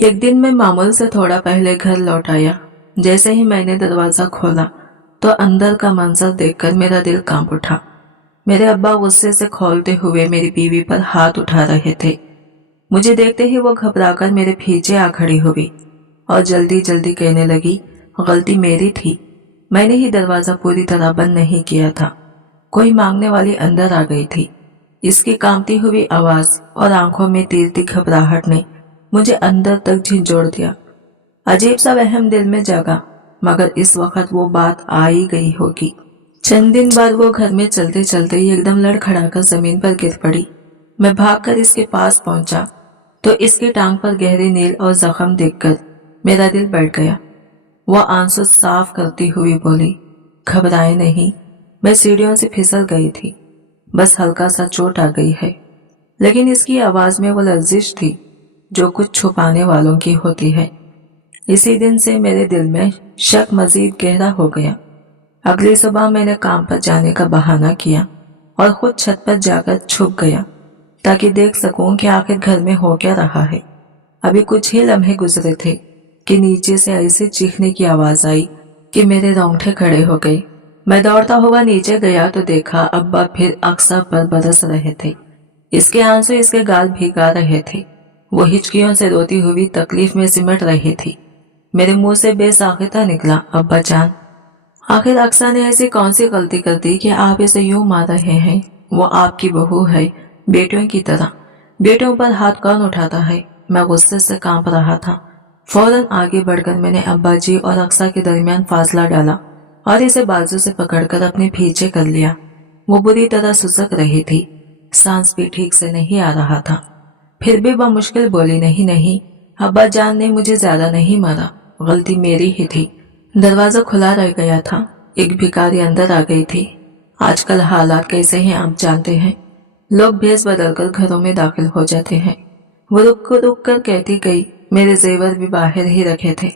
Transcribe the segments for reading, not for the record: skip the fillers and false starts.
एक दिन मैं मामूल से थोड़ा पहले घर लौट आया। जैसे ही मैंने दरवाजा खोला तो अंदर का मंजर देखकर मेरा दिल कांप उठा। मेरे अब्बा गुस्से से खौलते हुए मेरी बीवी पर हाथ उठा रहे थे। मुझे देखते ही वो घबराकर मेरे पीछे आ खड़ी हुई और जल्दी जल्दी कहने लगी, गलती मेरी थी, मैंने ही दरवाजा पूरी तरह बंद नहीं किया था। कोई मांगने वाली अंदर आ गई थी। इसकी कांपती हुई आवाज और आंखों में तीरती घबराहट ने मुझे अंदर तक झिंझोड़ दिया। अजीब सा वहम दिल में जागा, मगर इस वक्त वो बात आ ही गई होगी। चंद दिन बाद वो घर में चलते चलते ही एकदम लड़खड़ाकर जमीन पर गिर पड़ी। मैं भागकर इसके पास पहुंचा तो इसकी टांग पर गहरे नील और जख्म देखकर मेरा दिल बैठ गया। वह आंसू साफ करती हुई बोली, घबराए नहीं, मैं सीढ़ियों से फिसल गई थी, बस हल्का सा चोट आ गई है। लेकिन इसकी आवाज में वो लर्जिश थी जो कुछ छुपाने वालों की होती है। इसी दिन से मेरे दिल में शक मजीद गहरा हो गया। अगली सुबह मैंने काम पर जाने का बहाना किया और खुद छत पर जाकर छुप गया ताकि देख सकूं कि आखिर घर में हो क्या रहा है। अभी कुछ ही लम्हे गुजरे थे कि नीचे से ऐसे चीखने की आवाज आई कि मेरे रोंगटे खड़े हो गए। मैं दौड़ता हुआ नीचे गया तो देखा अब्बा फिर अक्सा पर बरस रहे थे। इसके आंसू इसके गाल भिगा रहे थे। वो हिचकियों से रोती हुई तकलीफ में सिमट रही थी। मेरे मुंह से बेसाख्ता निकला, अब्बा जान, आखिर अक्सा ने ऐसी कौन सी गलती कर दी कि आप इसे यूं मार रहे हैं? वो आपकी बहू है, बेटियों की तरह। बेटियों पर हाथ कौन उठाता है? मैं गुस्से से कांप रहा था। फौरन आगे बढ़कर मैंने अब्बा जी और अक्सा के दरमियान फासला डाला और इसे बाजू से पकड़कर अपने पीछे कर लिया। वो बुरी तरह सुसक रही थी, सांस भी ठीक से नहीं आ रहा था। फिर भी मुश्किल बोली, नहीं नहीं, अब्बा जान ने मुझे ज्यादा नहीं मारा, गलती मेरी ही थी। दरवाजा खुला रह गया था, एक भिखारी अंदर आ गई थी। आजकल हालात कैसे हैं आप जानते हैं, लोग भेस बदलकर घरों में दाखिल हो जाते हैं। वो रुक कर कहती गई, मेरे जेवर भी बाहर ही रखे थे।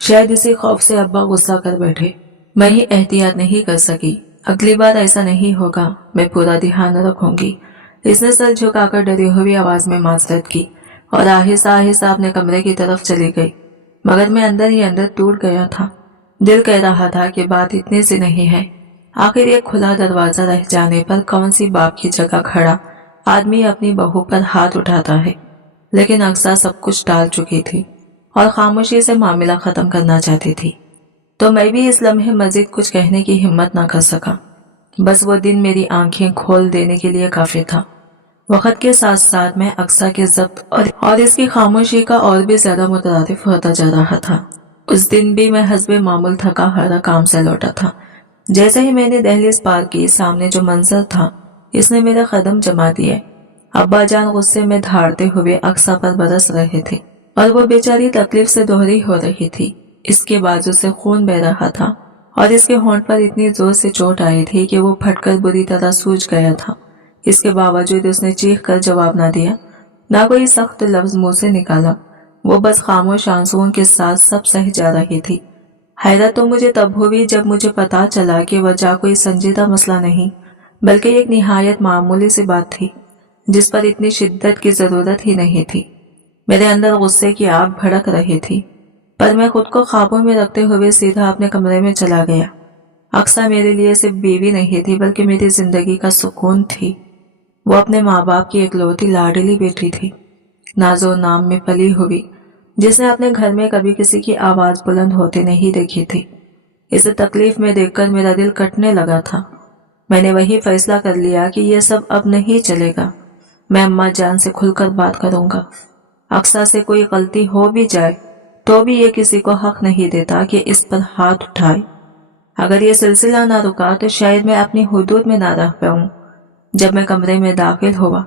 शायद इसी खौफ से अब्बा गुस्सा कर बैठे। मैं ही एहतियात नहीं कर सकी। अगली बार ऐसा नहीं होगा, मैं पूरा ध्यान रखूंगी। इसने सर झुकाकर डरी हुई आवाज में माजरत की और आहिस्ता आहिस्ता अपने कमरे की तरफ चली गई। मगर मैं अंदर ही अंदर टूट गया था। दिल कह रहा था कि बात इतनी सी नहीं है। आखिर एक खुला दरवाजा रह जाने पर कौन सी बाप की जगह खड़ा आदमी अपनी बहू पर हाथ उठाता है। लेकिन अक्सा सब कुछ टाल चुकी थी और खामोशी से मामला खत्म करना चाहती थी। तो मैं भी इस लम्हे मजीद कुछ कहने की हिम्मत ना कर सका। बस वो दिन मेरी आंखें खोल देने के लिए काफी था। वक्त के साथ साथ मैं अक्सा के जब्त और इसकी खामोशी का और भी ज्यादा मुतरादिफ होता जा रहा था। उस दिन भी मैं हस्बे मामूल थका हारा काम से लौटा था। जैसे ही मैंने दहलीज पार की, सामने जो मंजर था इसने मेरे कदम जमा दिए। अब्बा जान गुस्से में धाड़ते हुए अक्सा पर बरस रहे थे और वो बेचारी तकलीफ से दोहरी हो रही थी। इसके बाजू से खून बह रहा था और इसके होंठ पर इतनी जोर से चोट आई थी कि वो फटकर बुरी तरह सूज गया था। इसके बावजूद उसने चीख कर जवाब ना दिया, ना कोई सख्त लफ्ज मुंह से निकाला। वो बस खामोश आंसुओं के साथ सब सह जा रही थी। हैरत तो मुझे तब हुई जब मुझे पता चला कि वजह कोई संजीदा मसला नहीं, बल्कि एक निहायत मामूली सी बात थी जिस पर इतनी शिद्दत की जरूरत ही नहीं थी। मेरे अंदर गुस्से की आग भड़क रही थी, पर मैं खुद को काबू में रखते हुए सीधा अपने कमरे में चला गया। अक्सा मेरे लिए सिर्फ बीवी नहीं थी, बल्कि मेरी जिंदगी का सुकून थी। वो अपने माँ बाप की इकलौती लाडली बेटी थी, नाजो नाम में पली हुई, जिसने अपने घर में कभी किसी की आवाज बुलंद होते नहीं देखी थी। इस तकलीफ में देखकर मेरा दिल कटने लगा था। मैंने वही फैसला कर लिया कि यह सब अब नहीं चलेगा। मैं अम्मा जान से खुलकर बात करूंगा। अक्सा से कोई गलती हो भी जाए तो भी ये किसी को हक नहीं देता कि इस पर हाथ उठाए। अगर ये सिलसिला ना रुका तो शायद मैं अपनी हुदूद में ना रह पाऊं। जब मैं कमरे में दाखिल हुआ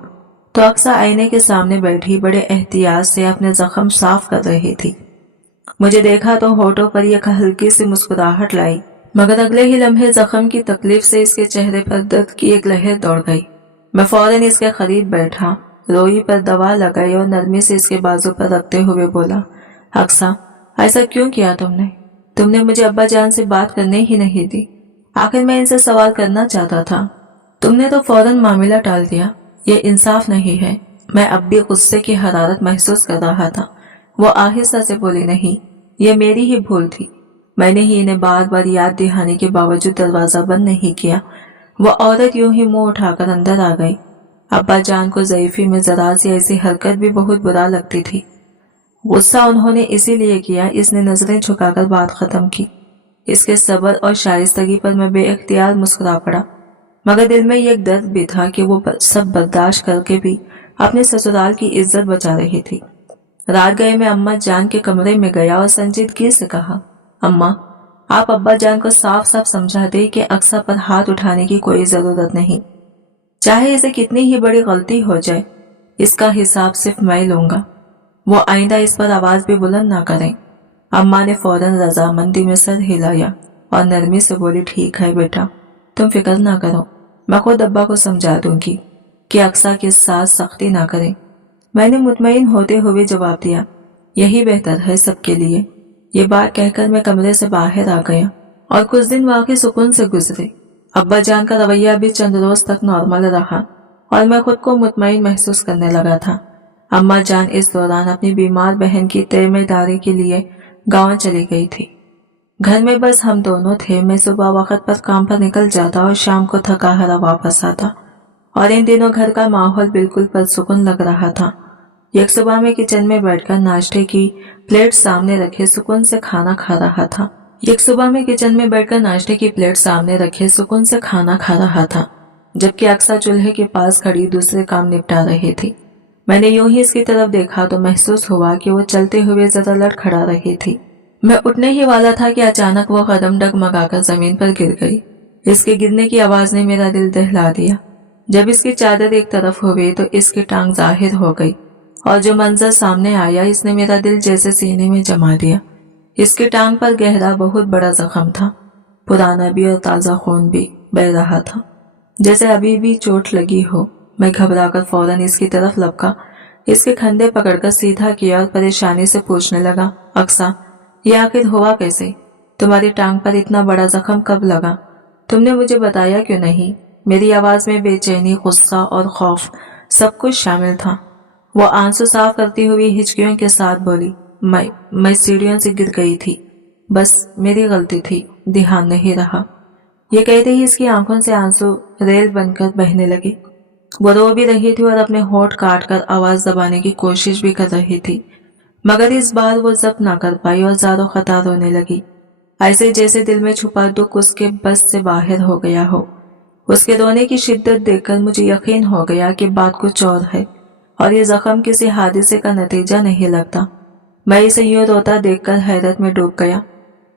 तो अक्सा आईने के सामने बैठी बड़े एहतियात से अपने जख्म साफ कर रही थी। मुझे देखा तो होठों पर एक हल्की सी मुस्कुराहट लाई, मगर अगले ही लम्हे जख्म की तकलीफ से इसके चेहरे पर दर्द की एक लहर दौड़ गई। मैं फौरन इसके करीब बैठा, रोई पर दवा लगाई और नरमी से इसके बाजू पर रखते हुए बोला, अक्सा, ऐसा क्यों किया तुमने? तुमने मुझे अब्बा जान से बात करने ही नहीं दी। आखिर मैं इनसे सवाल करना चाहता था, तुमने तो फौरन मामला टाल दिया। ये इंसाफ नहीं है। मैं अब भी गुस्से की हरारत महसूस कर रहा था, वो आहिस्ता से बोली, नहीं, ये मेरी ही भूल थी। मैंने ही इन्हें बार बार याद दिलाने के बावजूद दरवाजा बंद नहीं किया। वो औरत यूं ही मुंह उठाकर अंदर आ गई। अब्बा जान को ज़ईफ़ी में जरा सी ऐसी हरकत भी बहुत बुरा लगती थी। गुस्सा उन्होंने इसीलिए किया, इसने नजरें झुकाकर बात खत्म की। इसके सब्र और शाइस्तगी पर मैं बेइख्तियार मुस्कुरा पड़ा, मगर दिल में एक दर्द भी था कि वो सब बर्दाश्त करके भी अपने ससुराल की इज्जत बचा रही थी। रात गए मैं अम्मा जान के कमरे में गया और संजीदगी से कहा, अम्मा, आप अब्बा जान को साफ साफ समझा दे कि अक्सा पर हाथ उठाने की कोई जरूरत नहीं। चाहे इसे कितनी ही बड़ी गलती हो जाए, इसका हिसाब सिर्फ मैं लूंगा। वो आइंदा इस पर आवाज भी बुलंद ना करें। अम्मा ने फौरन रजामंदी में सर हिलाया और नरमी से बोली, ठीक है बेटा, तुम फिक्र ना करो, मैं खुद अब्बा को समझा दूंगी कि अक्सा के साथ सख्ती ना करें। मैंने मुतमईन होते हुए जवाब दिया, यही बेहतर है सबके लिए। ये बात कहकर मैं कमरे से बाहर आ गया और कुछ दिन वाकई सुकून से गुजरे। अब्बा जान का रवैया भी चंद रोज तक नॉर्मल रहा और मैं खुद को मुतमईन महसूस करने लगा था। अम्मा जान इस दौरान अपनी बीमार बहन की तीमारदारी के लिए गांव चली गई थी। घर में बस हम दोनों थे। मैं सुबह वक्त पर काम पर निकल जाता और शाम को थका हारा वापस आता, और इन दिनों घर का माहौल बिल्कुल पुरसुकून लग रहा था। एक सुबह में किचन में बैठकर नाश्ते की प्लेट सामने रखे सुकून से खाना खा रहा था। जबकि अक्सा चूल्हे के पास खड़ी दूसरे काम निपटा रही थी। मैंने यूं ही इसकी तरफ देखा तो महसूस हुआ कि वो चलते हुए जरा लड़खड़ा रही थी। मैं उठने ही वाला था कि अचानक वो कदम डगमगाकर जमीन पर गिर गई। इसके गिरने की आवाज ने मेरा दिल दहला दिया। जब इसकी चादर एक तरफ हो गई तो इसकी टांग जाहिर हो गई, और जो मंजर सामने आया इसने मेरा दिल जैसे सीने में जमा दिया। इसकी टांग पर गहरा बहुत बड़ा जख्म था, पुराना भी और ताजा खून भी बह रहा था, जैसे अभी भी चोट लगी हो। मैं घबराकर फौरन इसकी तरफ लपका, इसके कंधे पकड़कर सीधा किया और परेशानी से पूछने लगा, अक्सा, ये आखिर हुआ कैसे? तुम्हारी टांग पर इतना बड़ा जख्म कब लगा? तुमने मुझे बताया क्यों नहीं? मेरी आवाज में बेचैनी, गुस्सा और खौफ सब कुछ शामिल था। वो आंसू साफ करती हुई हिचकियों के साथ बोली, मैं सीढ़ियों से गिर गई थी, बस मेरी गलती थी, ध्यान नहीं रहा। ये कहते ही इसकी आंखों से आंसू रेल बनकर बहने लगे। वो रो भी रही थी और अपने होंठ काट कर आवाज दबाने की कोशिश भी कर रही थी, मगर इस बार वो जब्त ना कर पाई और ज़ारो खता रोने लगी, ऐसे जैसे दिल में छुपा दुख उसके बस से बाहर हो गया हो। उसके रोने की शिद्दत देखकर मुझे यकीन हो गया कि बात कुछ और है और ये जख्म किसी हादसे का नतीजा नहीं लगता। मैं इसे यूं रोता देखकर हैरत में डूब गया।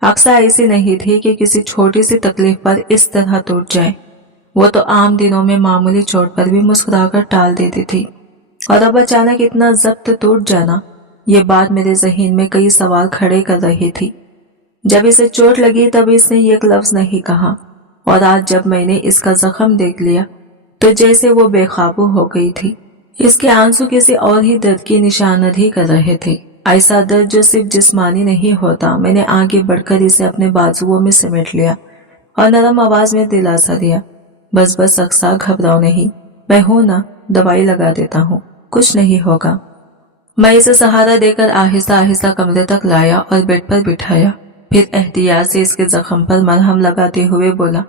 अक्सा ऐसी नहीं थी कि किसी छोटी सी तकलीफ पर इस तरह टूट जाए। वो तो आम दिनों में मामूली चोट पर भी मुस्कुराकर टाल देती थी, और अब अचानक इतना जब्त टूट जाना, ये बात मेरे जहन में कई सवाल खड़े कर रही थी। जब इसे चोट लगी तब इसने एक लफ्ज नहीं कहा, और आज जब मैंने इसका जख्म देख लिया तो जैसे वो बेकाबू हो गई थी। इसके आंसू किसी और ही दर्द की निशानदही कर रहे थे, ऐसा दर्द जो सिर्फ जिस्मानी नहीं होता। मैंने आगे बढ़कर इसे अपने बाजुओं में समेट लिया और नरम आवाज में दिलासा दिया, बस अक्सा, घबराओ नहीं, मैं हूं ना, दवाई लगा देता हूँ, कुछ नहीं होगा। मैं इसे सहारा देकर आहिस्ता आहिस्ता कमरे तक लाया और बेड पर बिठाया। फिर एहतियात से इसके जख्म पर मरहम लगाते हुए बोला,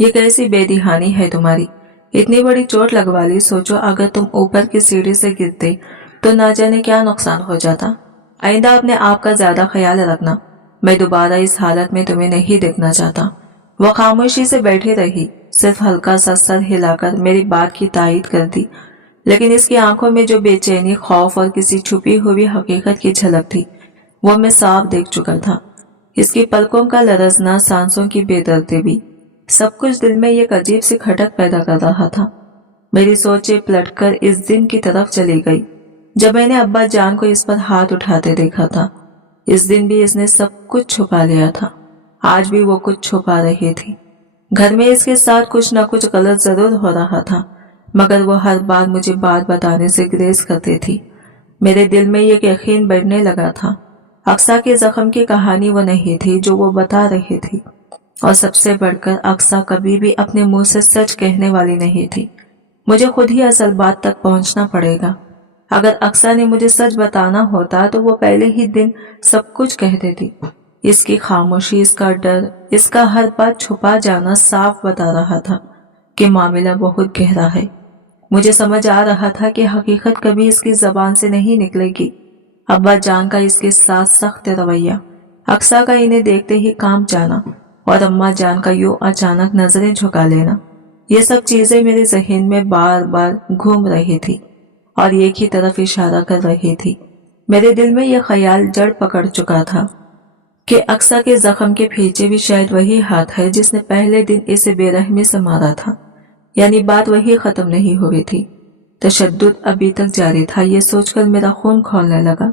ये कैसी बेदीहानी है तुम्हारी, इतनी बड़ी चोट लगवा ली। सोचो अगर तुम ऊपर की सीढ़ी से गिरते तो ना जाने क्या नुकसान हो जाता। आइंदा अपने आप का ज्यादा ख्याल रखना, मैं दोबारा इस हालत में तुम्हें नहीं देखना चाहता। वो खामोशी से बैठी रही, सिर्फ हल्का सा सर हिलाकर मेरी बात की तायीद कर दी, लेकिन इसकी आंखों में जो बेचैनी, खौफ और किसी छुपी हुई हकीकत की झलक थी वो मैं साफ देख चुका था। इसकी पलकों का लरजना, सांसों की बेदर्दी, सब कुछ दिल में एक अजीब सी खटक पैदा कर रहा था। मेरी सोचें पलटकर इस दिन की तरफ चली गई जब मैंने अब्बा जान को इस पर हाथ उठाते देखा था। इस दिन भी इसने सब कुछ छुपा लिया था, आज भी वो कुछ छुपा रही थी। घर में इसके साथ कुछ न कुछ गलत जरूर हो रहा था, मगर वो हर बार मुझे बात बताने से ग्रेज करती थी। मेरे दिल में एक यकीन बढ़ने लगा था, अक्सा के जख्म की कहानी वो नहीं थी जो वो बता रही थी, और सबसे बढ़कर अक्सा कभी भी अपने मुंह से सच कहने वाली नहीं थी। मुझे खुद ही असल बात तक पहुंचना पड़ेगा। अगर अक्सा ने मुझे सच बताना होता तो वो पहले ही दिन सब कुछ कह देती। इसकी खामोशी, इसका डर, इसका हर बात छुपा जाना साफ बता रहा था कि मामला बहुत गहरा है। मुझे समझ आ रहा था कि हकीकत कभी इसकी जबान से नहीं निकलेगी। अब्बा जान का इसके साथ सख्त रवैया, अक्सा का इन्हें देखते ही कांप जाना और अम्मा जान का यूं अचानक नजरें झुका लेना, ये सब चीजें मेरे जहन में बार बार घूम रही थी और एक ही तरफ इशारा कर रही थी। मेरे दिल में यह ख्याल जड़ पकड़ चुका था कि अक्सा के जख्म के पीछे भी शायद वही हाथ है जिसने पहले दिन इसे बेरहमी से मारा था। यानी बात वही खत्म नहीं हुई थी, तशद्दुद अभी तक जारी था। ये सोचकर मेरा खून खौलने लगा,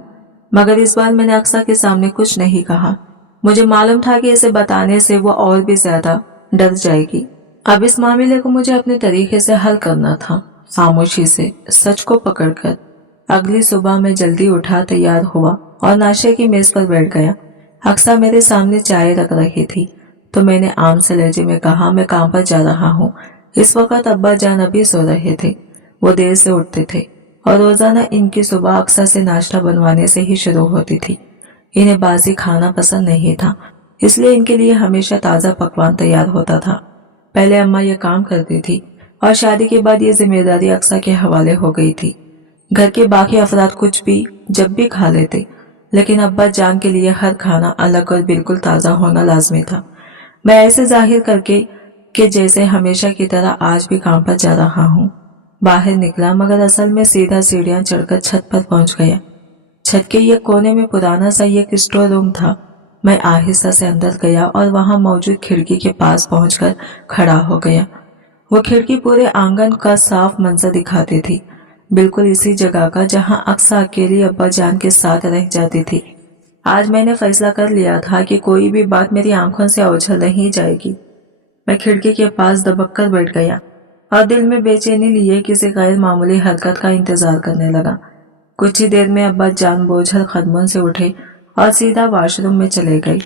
मगर इस बार मैंने अक्सा के सामने कुछ नहीं कहा। मुझे मालूम था कि इसे बताने से वो और भी ज्यादा डर जाएगी। अब इस मामले को मुझे अपने तरीके से हल करना था, खामोशी से, सच को पकड़कर। अगली सुबह मैं जल्दी उठा, तैयार हुआ और नाश्ते की मेज पर बैठ गया। अक्सा मेरे सामने चाय रख रही थी तो मैंने आम से लहजे में कहा, मैं काम पर जा रहा हूँ। इस वक्त अब्बा जान अभी सो रहे थे। वो देर से उठते थे और रोजाना इनकी सुबह अक्सा से नाश्ता बनवाने से ही शुरू होती थी। इन्हें बासी खाना पसंद नहीं था, इसलिए इनके लिए हमेशा ताज़ा पकवान तैयार होता था। पहले अम्मा ये काम करती थी और शादी के बाद ये जिम्मेदारी अक्सा के हवाले हो गई थी। घर के बाकी अफराद कुछ भी जब भी खा लेते, लेकिन अब्बा जान के लिए हर खाना अलग और बिल्कुल ताज़ा होना लाजमी था। मैं ऐसे जाहिर करके कि जैसे हमेशा की तरह आज भी काम पर जा रहा हूँ बाहर निकला, मगर असल में सीधा सीढ़ियां चढ़कर छत पर पहुंच गया। छत के एक कोने में पुराना सा एक स्टोर रूम था। मैं आहिस्ता से अंदर गया और वहां मौजूद खिड़की के पास पहुंचकर खड़ा हो गया। वो खिड़की पूरे आंगन का साफ मंजर दिखाती थी, बिल्कुल इसी जगह का जहां अक्सा अकेली अब्बा जान के साथ रह जाती थी। आज मैंने फैसला कर लिया था कि कोई भी बात मेरी आंखों से ओझल नहीं जाएगी। मैं खिड़की के पास दबक कर बैठ गया और दिल में बेचैनी लिए किसी गैर मामूली हरकत का इंतजार करने लगा। कुछ ही देर में अब्बा जान बोझल कदमों से उठे और सीधा वॉशरूम में चले गए।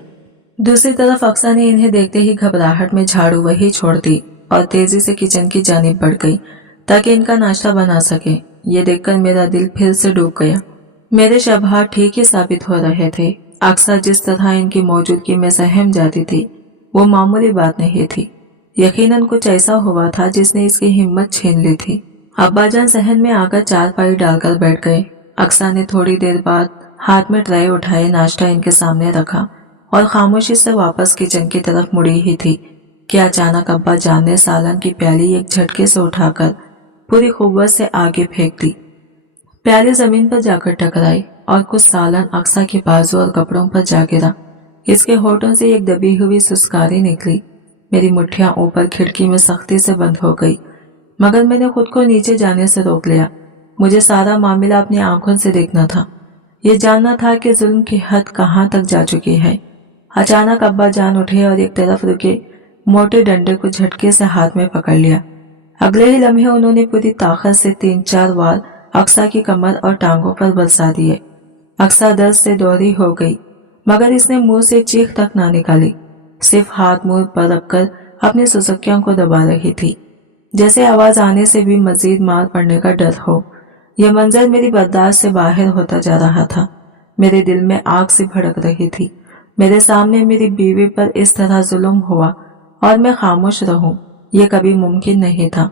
दूसरी तरफ अक्सा ने इन्हें देखते ही घबराहट में झाड़ू वही छोड़ दी और तेजी से किचन की जानिब बढ़ गई ताकि इनका नाश्ता बना सके। ये देखकर मेरा दिल फिर से डूब गया। मेरे शबहार ठीक ही साबित हो रहे थे। अक्सा जिस तरह इनकी मौजूदगी में सहम जाती थी वो मामूली बात नहीं थी। यकीनन कुछ ऐसा हुआ था जिसने इसकी हिम्मत छीन ली थी। अब्बाजान सहन में आकर चारपाई डालकर बैठ गए। अक्सा ने थोड़ी देर बाद हाथ में ट्रे उठाए, नाश्ता इनके सामने रखा और खामोशी से वापस किचन की तरफ मुड़ी ही थी कि अचानक अब्बा जान ने सालन की प्याली एक झटके से उठाकर पूरी कुव्वत से आगे फेंक दी। प्याली जमीन पर जाकर टकराई और कुछ सालन अक्सा के बाजू और कपड़ों पर जा गिरा। इसके होठों से एक दबी हुई सुस्कारी निकली। मेरी मुट्ठियां ऊपर खिड़की में सख्ती से बंद हो गई, मगर मैंने खुद को नीचे जाने से रोक लिया। मुझे सारा मामला अपनी आंखों से देखना था, ये जानना था कि जुल्म की हद कहाँ तक जा चुकी है। अचानक अब्बा जान उठे और एक तरफ रुके मोटे डंडे को झटके से हाथ में पकड़ लिया। अगले ही लम्हे उन्होंने पूरी ताकत से 3-4 बार अक्सा की कमर और टांगों पर बरसा दिए। अक्सा दर्द से दोहरी हो गई, मगर इसने मुंह से चीख तक ना निकाली, सिर्फ हाथ मुंह पर रखकर अपनी सुसुकियों को दबा रही थी, जैसे आवाज आने से भी मजीद मार पड़ने का डर हो। यह मंजर मेरी बर्दाश्त से बाहर होता जा रहा था। मेरे दिल में आग सी भड़क रही थी। मेरे सामने मेरी बीवी पर इस तरह जुल्म हुआ और मैं खामोश रहूं, यह कभी मुमकिन नहीं था।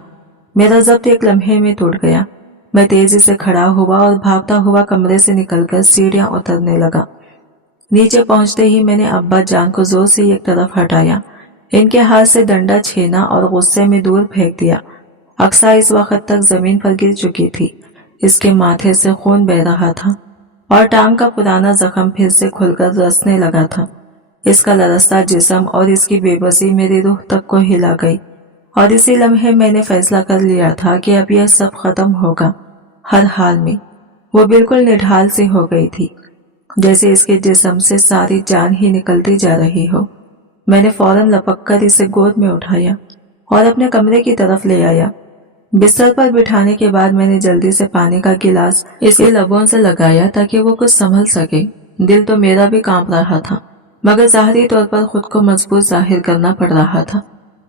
मेरा ज़ब्त एक लम्हे में टूट गया। मैं तेजी से खड़ा हुआ और भागता हुआ कमरे से निकलकर सीढ़ियां उतरने लगा। नीचे पहुंचते ही मैंने अब्बा जान को जोर से एक तरफ हटाया, इनके हाथ से डंडा छीना और गुस्से में दूर फेंक दिया। अक्सा इस वक्त तक जमीन पर गिर चुकी थी। इसके माथे से खून बह रहा था और टांग का पुराना जख्म फिर से खुलकर रसने लगा था। इसका लरसता जिस्म और इसकी बेबसी मेरी रूह तक को हिला गई और इसी लम्हे मैंने फैसला कर लिया था कि अब यह सब खत्म होगा। हर हाल में वो बिल्कुल निढाल सी हो गई थी, जैसे इसके जिस्म से सारी जान ही निकलती जा रही हो। मैंने फौरन लपक कर इसे गोद में उठाया और अपने कमरे की तरफ ले आया। बिस्तर पर बिठाने के बाद मैंने जल्दी से पानी का गिलास इसके लबों से लगाया ताकि वो कुछ संभल सके। दिल तो मेरा भी कांप रहा था, मगर ज़ाहिरी तौर पर खुद को मजबूत जाहिर करना पड़ रहा था।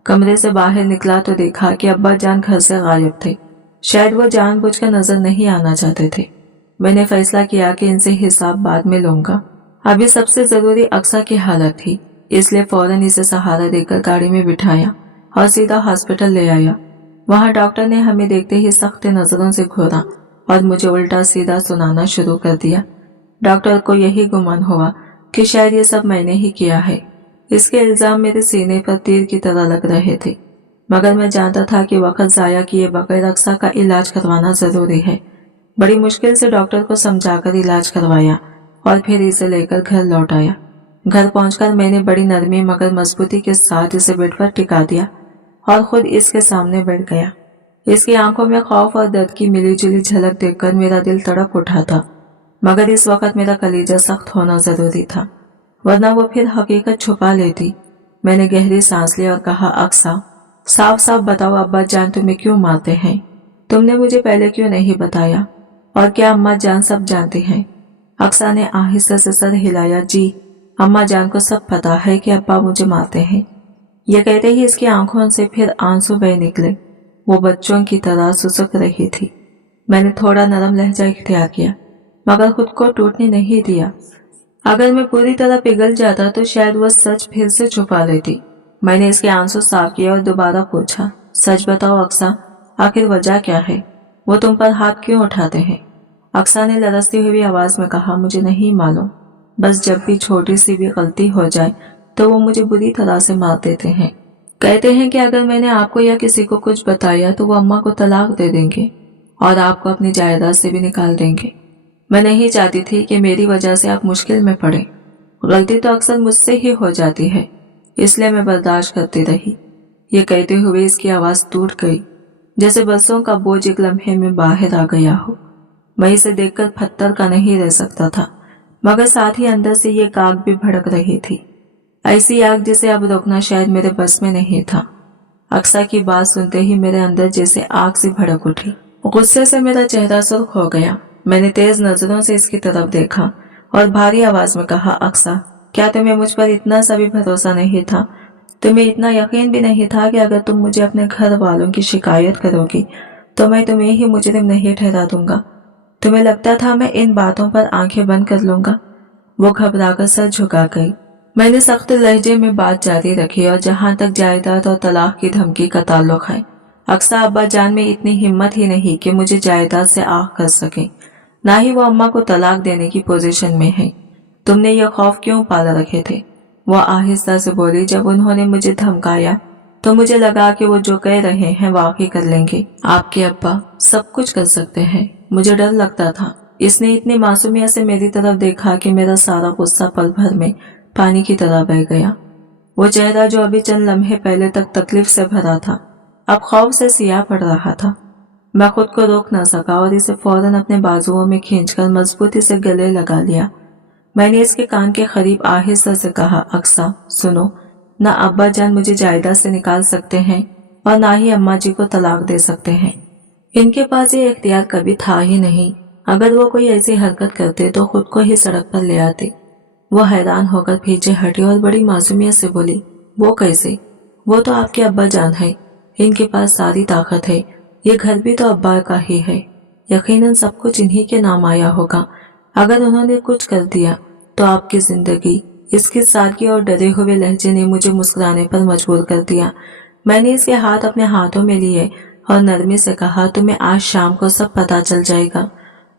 कमरे से बाहर निकला तो देखा कि अब्बा जान घर से गायब थे। शायद वो जानबूझकर नजर नहीं आना चाहते थे। मैंने फैसला किया कि इनसे हिसाब बाद में लूंगा। अभी सबसे जरूरी अक्सा की हालत थी, इसलिए फौरन इसे सहारा देकर गाड़ी में बिठाया और सीधा हॉस्पिटल ले आया। वहां डॉक्टर ने हमें देखते ही सख्त नजरों से घूरा और मुझे उल्टा सीधा सुनाना शुरू कर दिया। डॉक्टर को यही गुमान हुआ कि शायद ये सब मैंने ही किया है। इसके इल्जाम मेरे सीने पर तीर की तरह लग रहे थे, मगर मैं जानता था कि वक्त जाया किए बगैर अक्सा का इलाज करवाना जरूरी है। बड़ी मुश्किल से डॉक्टर को समझाकर इलाज करवाया और फिर इसे लेकर घर लौट आया। घर पहुंचकर मैंने बड़ी नरमी मगर मजबूती के साथ इसे बेड पर टिका दिया और खुद इसके सामने बैठ गया। इसकी आंखों में खौफ और दर्द की मिलीजुली झलक देखकर मेरा दिल तड़प उठा था, मगर इस वक्त मेरा कलीजा सख्त होना जरूरी था, वरना वो फिर हकीकत छुपा लेती। मैंने गहरी सांस ली और कहा, अक्सा, साफ साफ बताओ अब्बा जान तुम्हें क्यों मारते हैं? तुमने मुझे पहले क्यों नहीं बताया? और क्या अम्मा जान सब जानती हैं? अक्सा ने आहिस्ता से सर हिलाया। जी, अम्मा जान को सब पता है कि अब्बा मुझे मारते हैं। यह कहते ही इसकी आंखों से फिर आंसू बह निकले। वो बच्चों की तरह सुसुक रही थी। मैंने थोड़ा नरम लहजा इख्तियार किया, मगर खुद को टूटने नहीं दिया। अगर मैं पूरी तरह पिघल जाता तो शायद वह सच फिर से छुपा लेती। मैंने इसके आंसू साफ किए और दोबारा पूछा, सच बताओ अक्सा, आखिर वजह क्या है? वो तुम पर हाथ क्यों उठाते हैं? अक्सा ने लरसती हुई आवाज में कहा, मुझे नहीं मालूम, बस जब भी छोटी सी भी गलती हो जाए तो वो मुझे बुरी तरह से मार देते हैं। कहते हैं कि अगर मैंने आपको या किसी को कुछ बताया तो वो अम्मा को तलाक दे देंगे और आपको अपनी जायदाद से भी निकाल देंगे। मैं नहीं चाहती थी कि मेरी वजह से आप मुश्किल में पड़े। गलती तो अक्सर मुझसे ही हो जाती है, इसलिए मैं बर्दाश्त करती रही। ये कहते हुए इसकी आवाज टूट गई, जैसे बरसों का बोझ एक लम्हे में बाहर आ गया हो। मैं इसे देखकर पत्थर का नहीं रह सकता था, मगर साथ ही अंदर से ये आग भी भड़क रही थी, ऐसी आग जिसे अब रोकना शायद मेरे बस में नहीं था। अक्सा की बात सुनते ही मेरे अंदर जैसे आग से भड़क उठी। गुस्से से मेरा चेहरा सुर्ख हो गया। मैंने तेज नजरों से इसकी तरफ देखा और भारी आवाज में कहा, अक्सा, क्या तुम्हें मुझ पर इतना सा भी भरोसा नहीं था? तुम्हें इतना यकीन भी नहीं था कि अगर तुम मुझे अपने घर वालों की शिकायत करोगी तो मैं तुम्हें ही मुजरिम नहीं ठहरा दूंगा? तुम्हें लगता था मैं इन बातों पर आंखें बंद कर लूंगा? वो घबराकर सर झुका गई। मैंने सख्त लहजे में बात जारी रखी और जहां तक जायदाद और तलाक की धमकी का ताल्लुक है, अक्सा अब्बा जान में इतनी हिम्मत ही नहीं कि मुझे जायदाद से आग कर सके, ना ही वो अम्मा को तलाक देने की पोजीशन में है। तुमने ये खौफ क्यों पाला रखे थे? वो आहिस्ता से बोली। जब उन्होंने मुझे धमकाया तो मुझे लगा कि वो जो कह रहे हैं वाकई कर लेंगे। आपके अब्बा सब कुछ कर सकते हैं। मुझे डर लगता था। इसने इतनी मासूमियत से मेरी तरफ देखा कि मेरा सारा गुस्सा पल भर में पानी की तरह बह गया। वो चेहरा जो अभी चंद लम्हे पहले तक तकलीफ से भरा था, अब खौफ से सियाह पड़ रहा था। मैं खुद को रोक न सका और इसे फौरन अपने बाजुओं में खींचकर मजबूती से गले लगा लिया। मैंने इसके कान के करीब आहिस्ता से कहा, अक्सा, सुनो, ना अब्बा जान मुझे जायदाद से निकाल सकते हैं और ना ही अम्मा जी को तलाक दे सकते हैं। इनके पास ये इख्तियार कभी था ही नहीं। अगर वो कोई ऐसी हरकत करते तो खुद को ही सड़क पर ले आते। वो हैरान होकर पीछे हटी और बड़ी मासूमियत से बोली, वो कैसे? वो तो आपके अब्बा जान है, इनके पास सारी ताकत है। ये घर भी तो अब्बा का ही है, यकीनन सब कुछ इन्हीं के नाम आया होगा। अगर उन्होंने कुछ कर दिया तो आपकी जिंदगी। इसकी सादगी और डरे हुए लहजे ने मुझे मुस्कुराने पर मजबूर कर दिया। मैंने इसके हाथ अपने हाथों में लिए और नरमी से कहा, तुम्हें आज शाम को सब पता चल जाएगा।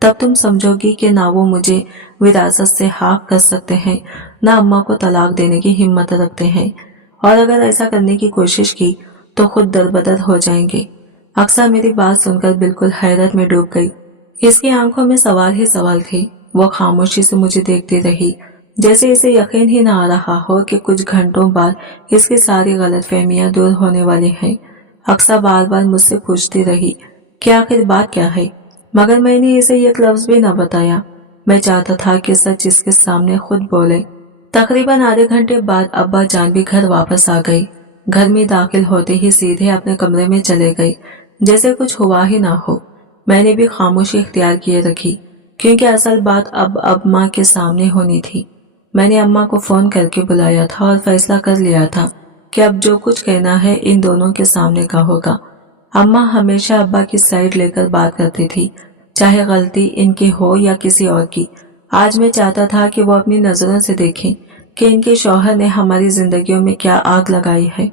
तब तुम समझोगी कि ना वो मुझे विरासत से हाक कर सकते हैं, ना अम्मा को तलाक देने की हिम्मत रखते हैं, और अगर ऐसा करने की कोशिश की तो खुद दरबदर हो जाएंगे। अक्सा मेरी बात सुनकर बिल्कुल हैरत में डूब गई। इसकी आंखों में सवाल ही सवाल थे। वो खामोशी से मुझे देखती रही, जैसे इसे यकीन ही ना आ रहा हो कि कुछ घंटों बाद इसकी सारी गलतफहमियां दूर होने वाली हैं। अक्सा बार बार मुझसे पूछती रही कि आखिर बात क्या है, मगर मैंने इसे एक लफ्ज भी न बताया। मैं चाहता था कि सच इसके सामने खुद बोले। तकरीबन आधे घंटे बाद अब्बा जान भी घर वापस आ गई। घर में दाखिल होते ही सीधे अपने कमरे में चले गई, जैसे कुछ हुआ ही ना हो। मैंने भी खामोशी इख्तियार किए रखी, क्योंकि असल बात अब अम्मा के सामने होनी थी। मैंने अम्मा को फोन करके बुलाया था और फैसला कर लिया था कि अब जो कुछ कहना है इन दोनों के सामने का होगा। अम्मा हमेशा अब्बा की साइड लेकर बात करती थी, चाहे गलती इनकी हो या किसी और की। आज मैं चाहता था कि वो अपनी नजरों से देखें कि इनके शौहर ने हमारी जिंदगियों में क्या आग लगाई है।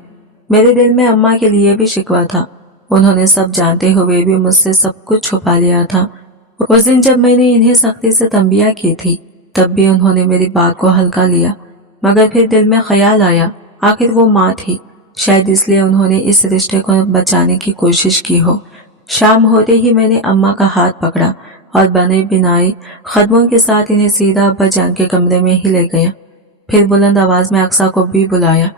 मेरे दिल में अम्मा के लिए भी शिकवा था। उन्होंने सब जानते हुए भी मुझसे सब कुछ छुपा लिया था। उस दिन जब मैंने इन्हें सख्ती से तंबिया की थी तब भी उन्होंने मेरी बात को हल्का लिया, मगर फिर दिल में ख्याल आया आखिर वो माँ थी, शायद इसलिए उन्होंने इस रिश्ते को बचाने की कोशिश की हो। शाम होते ही मैंने अम्मा का हाथ पकड़ा और बने बिनाए कदमों के साथ इन्हें सीधा अब्बा जान के कमरे में ही ले गया। फिर बुलंद आवाज में अक्सा को भी बुलाया।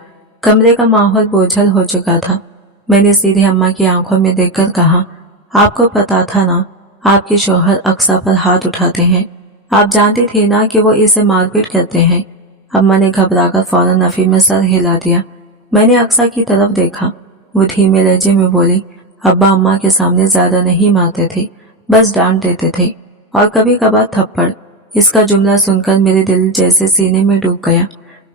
कमरे का माहौल बोझल हो चुका था। मैंने सीधे अम्मा की आंखों में देखकर कहा, आपको पता था ना आपके शौहर अक्सा पर हाथ उठाते हैं, आप जानती थी ना कि वो इसे मारपीट करते हैं। अम्मा ने घबराकर फौरन नफी में सर हिला दिया। मैंने अक्सा की तरफ देखा। वो धीमे लहजे में बोली, अब्बा अम्मा के सामने ज्यादा नहीं मारते थे, बस डांट देते थे और कभी कभार थप्पड़। इसका जुमला सुनकर मेरे दिल जैसे सीने में डूब गया।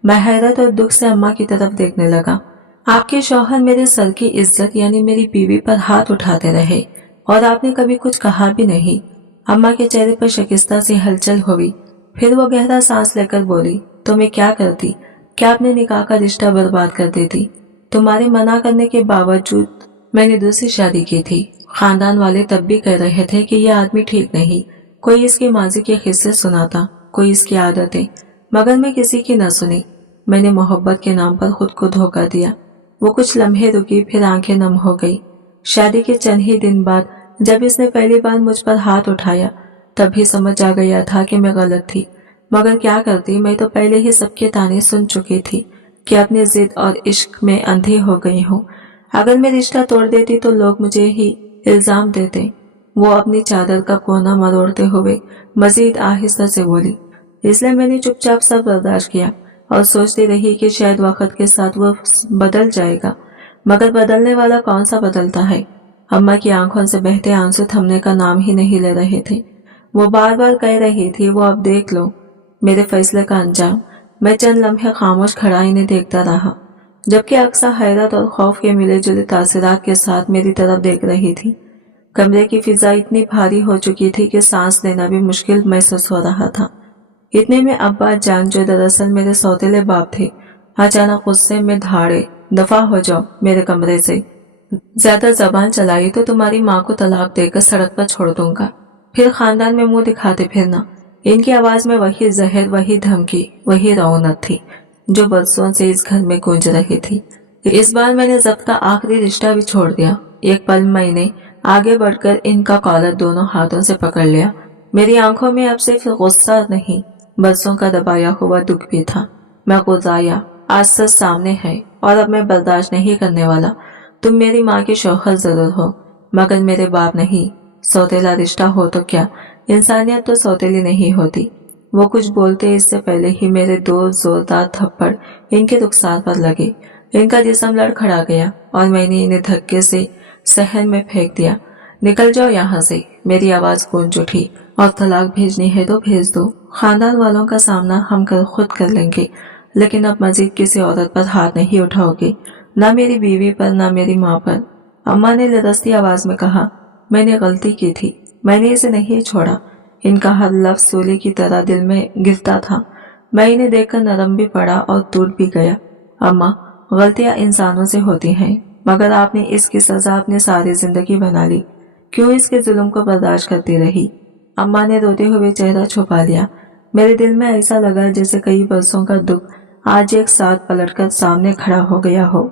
मैं हैरत और दुख से अम्मा की तरफ देखने लगा। आपके शौहर मेरे सर की इज्जत यानी मेरी बीवी पर हाथ उठाते रहे और आपने कभी कुछ कहा भी नहीं। अम्मा के चेहरे पर शिकस्ता सी हलचल हुई। फिर वो गहरा सांस लेकर बोली, तो मैं क्या करती? क्या अपने निकाह का रिश्ता बर्बाद कर देती? तुम्हारे मना करने के बावजूद मैंने दूसरी शादी की थी। खानदान वाले तब भी कह रहे थे कि यह आदमी ठीक नहीं। कोई इसकी माजी के किस्से सुनाता, कोई इसकी आदतें, मगर मैं किसी की न सुनी। मैंने मोहब्बत के नाम पर खुद को धोखा दिया। वो कुछ लम्हे रुकी, फिर आंखें नम हो गई। शादी के चंद ही दिन बाद जब इसने पहली बार मुझ पर हाथ उठाया तभी समझ आ गया था कि मैं गलत थी, मगर क्या करती, मैं तो पहले ही सबके ताने सुन चुकी थी कि अपनी जिद और इश्क में अंधी हो गई हूँ। अगर मैं रिश्ता तोड़ देती तो लोग मुझे ही इल्जाम देते। वो अपनी चादर का कोना मरोड़ते हुए मजीद आहिस्ता से बोली, इसलिए मैंने चुपचाप सब बर्दाश्त किया और सोचती रही कि शायद वक्त के साथ वो बदल जाएगा, मगर बदलने वाला कौन सा बदलता है। अम्मा की आंखों से बहते आंसू थमने का नाम ही नहीं ले रहे थे। वो बार बार कह रही थी, वो अब देख लो मेरे फैसले का अंजाम। मैं चंद लम्हे खामोश खड़ा इन्हें देखता रहा, जबकि अक्सा हैरत और खौफ के मिले जुले तासरात के साथ मेरी तरफ देख रही थी। कमरे की फिजा इतनी भारी हो चुकी थी कि सांस लेना भी मुश्किल महसूस हो रहा था। इतने में अब्बा जान, जो दरअसल मेरे सौतेले बाप थे, अचानक गुस्से में धाड़े, दफा हो जाओ मेरे कमरे से। ज्यादा जबान चलाई तो तुम्हारी माँ को तलाक देकर सड़क पर छोड़ दूंगा, फिर खानदान में मुंह दिखाते फिरना। इनकी आवाज में वही जहर, वही धमकी, वही रौनक थी जो बरसों से इस घर में गूंज रही थी। इस बार मैंने जब्त का आखिरी रिश्ता भी छोड़ दिया। एक पल मैंने आगे बढ़कर इनका कॉलर दोनों हाथों से पकड़ लिया। मेरी आंखों में अब सिर्फ गुस्सा नहीं, बरसों का दबाया हुआ दुख भी था। मैं गुजाया, आज सच सामने है और अब मैं बर्दाश्त नहीं करने वाला। तुम मेरी माँ के शौहर जरूर हो, मगर मेरे बाप नहीं। सौतेला रिश्ता हो तो क्या, इंसानियत तो सौतेली नहीं होती। वो कुछ बोलते इससे पहले ही मेरे दो जोरदार थप्पड़ इनके रुखसार पर लगे। इनका जिस्म लड़खड़ा गया और मैंने इन्हें धक्के से सहन में फेंक दिया। निकल जाओ यहाँ से, मेरी आवाज गूंज उठी। और तलाक भेजनी है तो भेज दो, खानदान वालों का सामना हम खुद कर लेंगे, लेकिन अब मजीद किसी औरत पर हाथ नहीं उठाओगे, ना मेरी बीवी पर, ना मेरी माँ पर। अम्मा ने लरसती आवाज में कहा, मैंने गलती की थी, मैंने इसे नहीं छोड़ा। इनका हर लफ्ज सूली की तरह दिल में गिरता था। मैं इन्हें देखकर नरम भी पड़ा और टूट भी गया। अम्मा, गलतियां इंसानों से होती हैं, मगर आपने इसकी सजा अपनी सारी जिंदगी बना ली। क्यों इसके जुल्म को बर्दाश्त करती रही? अम्मा ने रोते हुए चेहरा छुपा लिया। मेरे दिल में ऐसा लगा जैसे कई बरसों का दुख आज एक साथ पलटकर सामने खड़ा हो गया हो।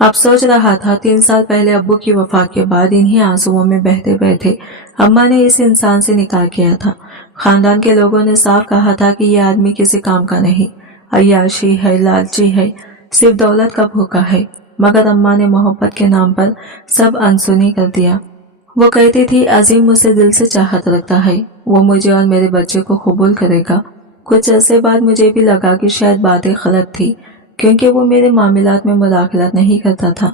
अब सोच रहा था 3 साल पहले अब्बू की वफात के बाद इन्हीं आंसुओं में बहते बहते अम्मा ने इस इंसान से निकाह किया था। खानदान के लोगों ने साफ कहा था कि यह आदमी किसी काम का नहीं, अय्याशी है, लालची है, सिर्फ दौलत का भूखा है। मगर अम्मा ने मोहब्बत के नाम पर सब अनसुनी कर दिया। वो कहती थी, अजीम मुझसे दिल से चाहत रखता है, वो मुझे और मेरे बच्चे को कबूल करेगा। कुछ अरसे बाद मुझे भी लगा कि शायद बातें गलत थी, क्योंकि वो मेरे मामलात में मुदाखलत नहीं करता था।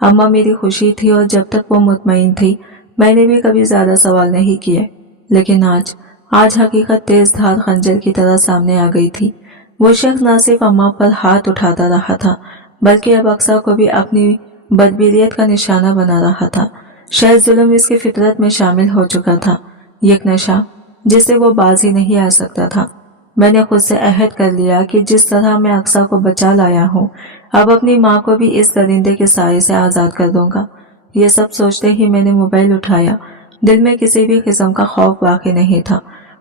अम्मा मेरी खुशी थी और जब तक वो मुतमईन थी मैंने भी कभी ज्यादा सवाल नहीं किए। लेकिन आज हकीकत तेज धार खंजर की तरह सामने आ गई थी। वो शख्स न सिर्फ अम्मा पर हाथ उठाता रहा था, बल्कि अब अक्सा को भी अपनी बदबीरियत का निशाना बना रहा था। शायद जुल्म इसकी फितरत में शामिल हो चुका था। ये एक नशा जिससे वो बाज ही नहीं आ सकता था। मैंने खुद से अहद कर लिया कि जिस तरह मैं अक्सा को बचा लाया हूँ, अब अपनी माँ को भी इस दरिंदे के साए से आज़ाद कर दूंगा। ये सब सोचते ही मैंने मोबाइल उठाया। दिल में किसी भी किस्म का खौफ बाकी नहीं था।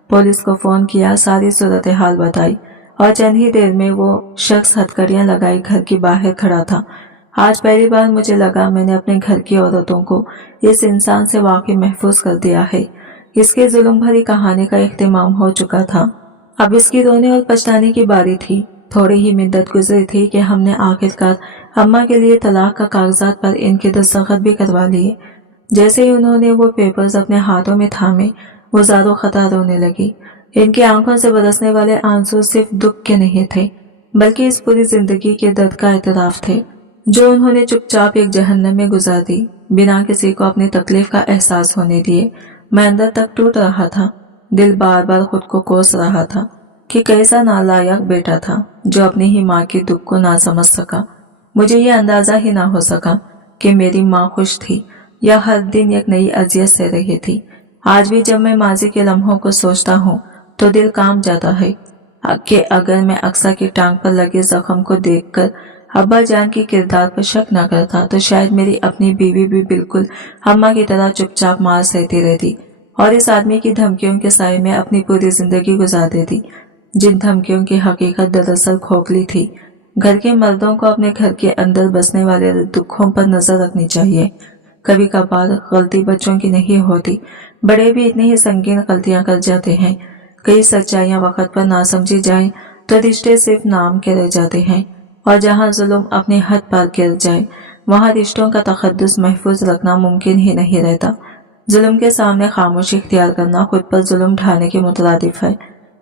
पुलिस को फ़ोन किया, सारी सूरत हाल बताई और चंद ही देर में वो शख्स हथकड़ियाँ लगाई घर के बाहर खड़ा था। आज पहली बार मुझे लगा मैंने अपने घर की औरतों को इस इंसान से वाकई महफूज कर दिया है। इसके जुल्म भरी कहानी का इख्तिमाम हो चुका था। अब इसकी रोने और पछताने की बारी थी। थोड़ी ही मुद्दत गुजरी थी कि हमने आखिरकार अम्मा के लिए तलाक का कागजात पर इनके दस्तखत भी करवा लिए। जैसे ही उन्होंने वो पेपर्स अपने हाथों में थामे, वो ज़ारो खता रोने लगी। इनकी आंखों से बरसने वाले आंसू सिर्फ दुख के नहीं थे, बल्कि इस पूरी जिंदगी के दर्द का एतराफ थे जो उन्होंने चुपचाप एक जहन्नम में गुजार दी, बिना किसी को अपनी तकलीफ का एहसास होने दिए। मैं अंदर तक टूट रहा था। दिल बार बार खुद को कोस रहा था कि कैसा नालायक बेटा था जो अपनी ही माँ के दुख को ना समझ सका। मुझे ये अंदाजा ही ना हो सका कि मेरी माँ खुश थी या हर दिन एक नई अजियत से रही थी। आज भी जब मैं माजी के लम्हों को सोचता हूँ तो दिल कांप जाता है कि अगर मैं अक्सा की टांग पर लगे जख्म को देखकर अब्बा जान की किरदार पर शक न करता तो शायद मेरी अपनी बीवी भी बिल्कुल अम्मा की तरह चुपचाप मार सहती रहती और इस आदमी की धमकियों के साए में अपनी पूरी जिंदगी गुजार देती, जिन धमकियों की हकीकत दरअसल खोखली थी। घर के मर्दों को अपने घर के अंदर बसने वाले दुखों पर नजर रखनी चाहिए। कभी कभार गलती बच्चों की नहीं होती, बड़े भी इतनी ही संगीन गलतियां कर जाते हैं। कई सच्चाइयां वक्त पर ना समझी जाएं तो रिश्ते सिर्फ नाम के रह जाते हैं, और जहां जुल्म अपने हद पार कर जाए वहां रिश्तों का तकद्दुस महफूज रखना मुमकिन ही नहीं रहता। जुल्म के सामने खामोशी इख्तियार करना खुद पर जुल्म ढाने के मुतरादिफ है।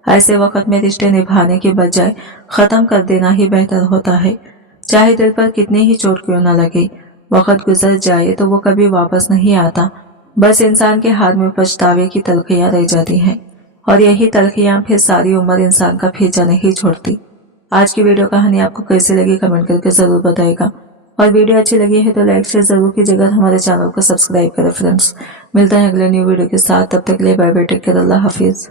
ऐसे वक्त में रिश्ते निभाने के बजाय खत्म कर देना ही बेहतर होता है। चाहे दिल पर कितनी ही चोट क्यों न लगे, वक्त गुजर जाए तो वो कभी वापस नहीं आता। बस इंसान के हाथ में पछतावे की तलखियां रह जाती हैं, और यही तलखियां फिर सारी उम्र इंसान का पीछा नहीं छोड़ती। आज की वीडियो कहानी आपको कैसी लगी कमेंट करके जरूर बताएगा, और वीडियो अच्छी लगी है तो लाइक शेयर जरूर कीजिएगा। हमारे चैनल को सब्सक्राइब करें फ्रेंड्स। मिलता है अगले न्यू वीडियो के साथ, तब तक के लिए बाय बाय, टेक केयर, अल्लाह हाफिज।